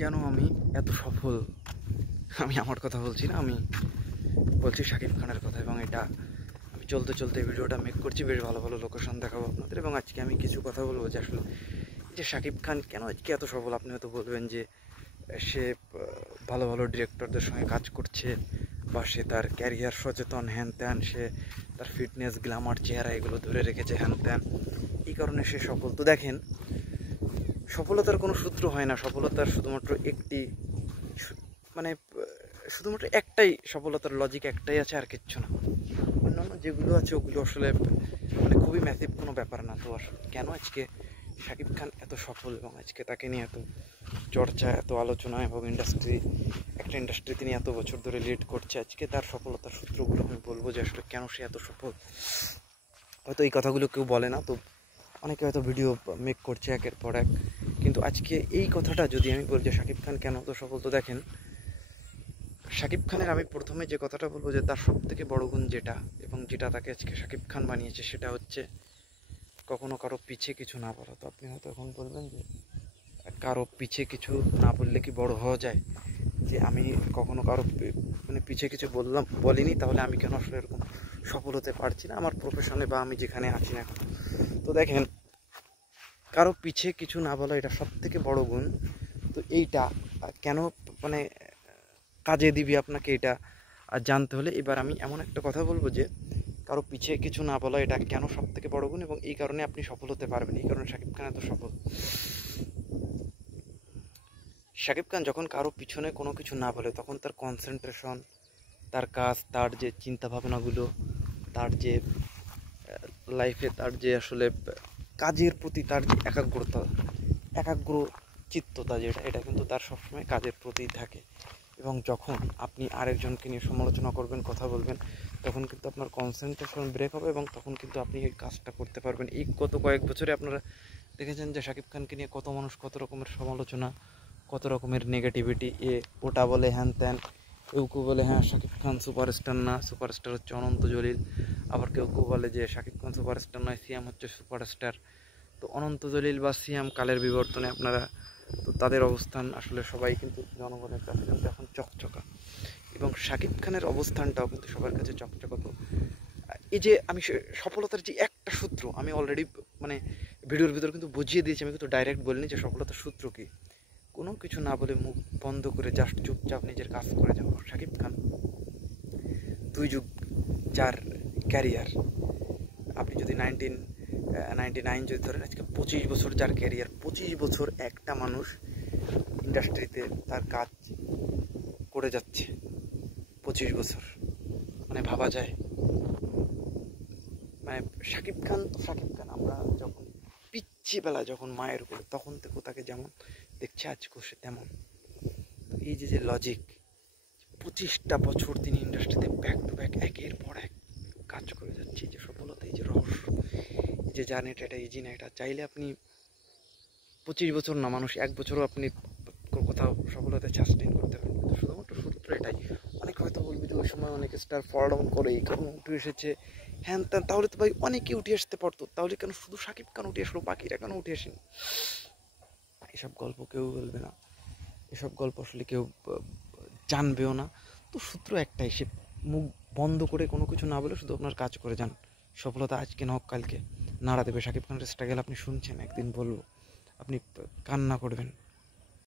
কেন আমি এত সফল? আমি আমার কথা বলছি না, আমি বলছি শাকিব খানের কথা। এবং এটা আমি চলতে চলতে ভিডিওটা মেক করছি, বেশ ভালো ভালো লোকেশন দেখাবো আপনাদের। এবং আজকে আমি কিছু কথা বলবো যে আসলে যে শাকিব খান কেন আজকে এত সফল। আপনি হয়তো বলবেন যে সে ভালো ভালো ডিরেক্টরদের সঙ্গে কাজ করছে, বা সে তার ক্যারিয়ার সচেতন, হ্যান ত্যান, সে তার ফিটনেস, গ্ল্যামার, চেহারা এগুলো ধরে রেখেছে, হ্যান ত্যান, এই কারণে সে সফল। তো দেখেন, সফলতার কোনো সূত্র হয় না, সফলতার শুধুমাত্র একটি মানে শুধুমাত্র একটাই সফলতার লজিক, একটাই আছে, আর কিচ্ছু না। অন্যান্য যেগুলো আছে ওগুলো আসলে মানে খুবই ম্যাসিভ কোনো ব্যাপার না। তো আসলে কেন আজকে শাকিব খান এত সফল এবং আজকে তাকে নিয়ে এত চর্চা, এত আলোচনা, এবং একটা ইন্ডাস্ট্রি তিনি এত বছর ধরে লিড করছে, আজকে তার সফলতার সূত্রগুলো আমি বলবো যে আসলে কেন সে এত সফল। হয়তো এই কথাগুলো কেউ বলে না, তো অনেকে হয়তো ভিডিও মেক করছে একের পর এক, কিন্তু আজকে এই কথাটা যদি আমি বলি যে শাকিব খান কেন এত সফল, তো দেখেন, শাকিব খানের আমি প্রথমে যে কথাটা বলবো যে তার সব থেকে বড় গুণ যেটা, এবং যেটা তাকে আজকে শাকিব খান বানিয়েছে, সেটা হচ্ছে কখনো কারো পিছে কিছু না বলা। তো আপনি হয়তো এখন বলবেন যে কারো পিছে কিছু না বললে কি বড় হওয়া যায়? যে আমি কখনো কারো মানে পিছে কিছু বলিনি, তাহলে আমি কেন আসলে এরকম সফল হতে পারছি না আমার প্রফেশনে, বা আমি যেখানে আছি না এখন। তো দেখেন, কারো পিছে কিছু না বলা এটা সব থেকে বড় গুণ। তো এইটা কেন মানে কাজে দিবি আপনাকে, এটা জানতে হলে এবার আমি এমন একটা কথা বলবো যে কারো পিছে কিছু না বলা এটা কেন সব থেকে বড় গুণ, এবং এই কারণে আপনি সফল হতে পারবেন, এই কারণে শাকিব খান এত সফল। শাকিব খান যখন কারো পিছনে কোনো কিছু না বলে, তখন তার কনসেন্ট্রেশন, তার কাজ, তার যে চিন্তা ভাবনাগুলো, তার যে লাইফে তার যে আসলে কাজের প্রতি তার যে একাগ্র চিত্ততা যেটা, এটা কিন্তু তার সবসময় কাজের প্রতি থাকে। এবং যখন আপনি আরেকজনকে নিয়ে সমালোচনা করবেন, কথা বলবেন, তখন কিন্তু আপনার কনসেন্ট্রেশন ব্রেক হবে, এবং তখন কিন্তু আপনি এই কাজটা করতে পারবেন। এই গত কয়েক বছরে আপনারা দেখেছেন যে শাকিব খানকে নিয়ে কত মানুষ কত রকমের সমালোচনা, কত রকমের নেগেটিভিটি, ওটা বলে হ্যান ত্যান। কেউ কেউ বলে হ্যাঁ শাকিব খান সুপারস্টার না, সুপারস্টার হচ্ছে অনন্ত জলিল। আবার কেউ কেউ বলে যে শাকিব খান সুপারস্টার নয়, সিয়াম হচ্ছে সুপারস্টার। তো অনন্ত জলিল বা সিয়াম কালের বিবর্তনে আপনারা, তো তাদের অবস্থান আসলে সবাই কিন্তু জনগণের কাছে কিন্তু এখন চকচকা, এবং শাকিব খানের অবস্থানটাও কিন্তু সবার কাছে চকচকা। তো এই যে আমি সফলতার যে একটা সূত্র আমি অলরেডি মানে ভিডিওর ভিতর কিন্তু বুঝিয়ে দিয়েছি, আমি কিন্তু ডাইরেক্ট বলিনি যে সফলতার সূত্র কী। কোনো কিছু না বলে, মুখ বন্ধ করে জাস্ট চুপচাপ নিজের কাজ করে যাওয়া। শাকিব খান 2 যুগ যার ক্যারিয়ার, আপনি যদি 1999 যদি ধরেন, আজকে 25 বছর যার ক্যারিয়ার, 25 বছর একটা মানুষ ইন্ডাস্ট্রিতে তার কাজ করে যাচ্ছে, 25 বছর, মানে ভাবা যায়। মানে শাকিব খান তো শাকিব খান, আমরা যখন পিচ্ছিবেলা যখন মায়ের উপরে, তখন থেকে তাকে যেমন দেখছে আজকেও সে তেমন। তো এই যে লজিক, 25টা বছর তিনি ইন্ডাস্ট্রিতে ব্যাক টু ব্যাক একের পর এক কাজ করে যাচ্ছে, এই যে সফলতা, এই যে রহস্য, এই যে জানেন এটা ইজি না, এটা চাইলে আপনি 25 বছর না, মানুষ 1 বছরও আপনি কোথাও সফলতা সাস্টেইন করতে পারেন। কিন্তু শুধুমাত্র সূত্র এটাই। অনেকে হয়তো বলবি যে ওই সময় অনেক স্টার ফল ডাউন করে, এই কারণে উঠে এসেছে, হ্যান ত্যান। তাহলে তো ভাই অনেকেই উঠে আসতে পারতো, তাহলে কেন শুধু শাকিব খান উঠে আসলো, বাকিরা কেন উঠে আসেনি? এসব গল্প কেউ বলবে না, এসব গল্প আসলে কেউ জানবেও না। তো সূত্র একটাই, সে মুখ বন্ধ করে কোনো কিছু না বলে শুধু আপনার কাজ করে যান। সফলতা আজকে না হোক কালকে নাড়া দেবে। শাকিব খানের স্ট্রাগল আপনি শুনছেন, একদিন বলবো, আপনি কান্না করবেন।